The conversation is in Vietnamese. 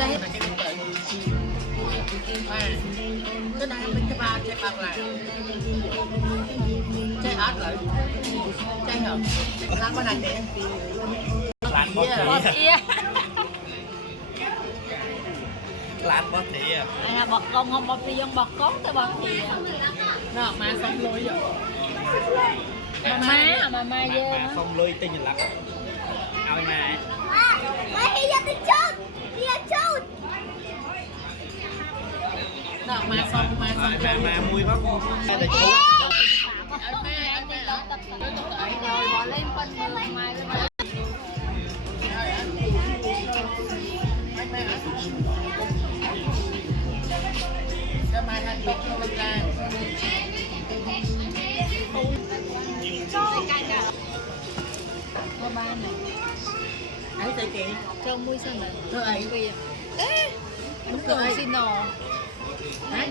Cái này mình cho ba chạy bạc lại chạy ớt lại chạy hở làm cái này để Lát bóp bọt thịt. kia Lát bóp thịt à. này là bọt lông không bọt thì dân bọt cốt tới bọt thì nó mà xong lôi rồi mà má ghê Mà nữa không lôi tinh lắm. Ao mà. nó mà xong Mà mùi bắp. Để chú. rồi bỏ lên con mưa mai lên đây cho mai thành tốt cho mình ra có ba này ấy tay chị cho mũi sao này thôi ấy bây giờ đúng cười rồi xin nò đấy